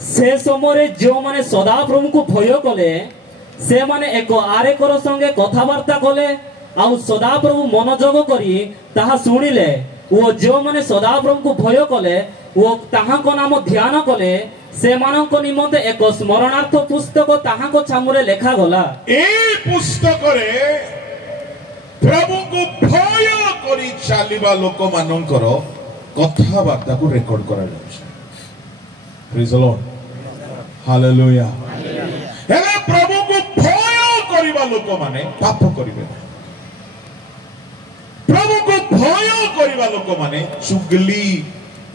से समय जो माने सदाप्रभु को भय कले से माने एक आरेकर संगे कथबार्ता कले आउ सदाप्रभु मनोजोग करी ताहा सुनिले वो जो माने सदाप्रभु को भय कले वो ताहाको नाम ध्यान कले से मानक निमंते एक स्मरणार्थ पुस्तक ताहाको छामुरे लेखा गला। ए पुस्तक रे प्रभु को भय करी चालिबा लोक मानकर कथबार्ता को रेकॉर्ड करा जाउछ। Praise the lord, hallelujah. हेले प्रभु को भय करिबा लोक माने पाप करिवे, प्रभु को भय करिबा लोक माने चुगली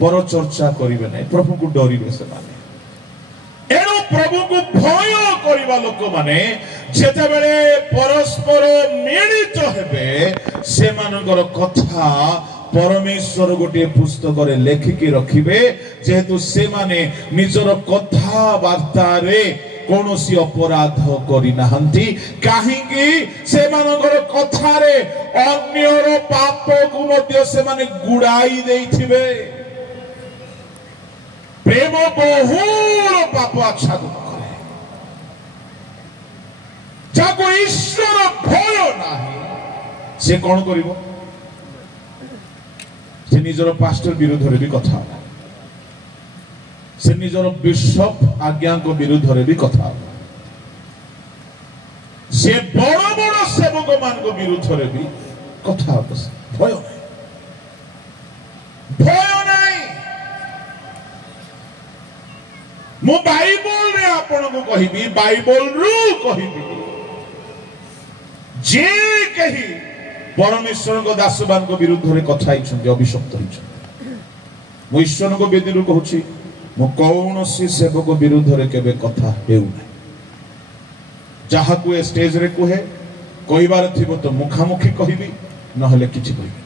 पर चर्चा करिवे नै, प्रभु को डरिवे से माने। एणु प्रभु को भय करिबा लोक माने जेते बेले परस्पर मिलित हेबे से मानकर कथा परमेश्वर गोटे पुस्तक रे लेखिकी रखिबे, जेहेतु से माने निजर कथा वार्ता रे कोनोसी अपराध करि नाहंती, काहेकि से मानकर कथा रे अन्यर पाप को मध्य से माने गुड़ाई देइथिबे। प्रेम बहुल पाप अच्छा करे, जाको ईश्वर भय नाही से कौन करिवो, से निजर पास्टर विरोध रे भी कथा, से निजर बिशप आज्ञा को विरोध रे भी कथा, से बड़ बड़ सेवक मान को विरोध रे भी कथा। भय नहीं, भय नहीं। मो बाइबल रे आपण को कहिबी, बाइबल रु कहिबी, जे कही परमेश्वर को दासबान को विरुद्ध रे कथा आइछन अभिशप्त होइछन। मो ईश्वर को बेदी रु कहूची मो कौनसी सेवक विरुद्ध रे केबे कथा हेउ नै, जहा को स्टेज रे कोहे कहिबार थिबो तो मुखामुखी कहिबी, नहले किछि कहिबी।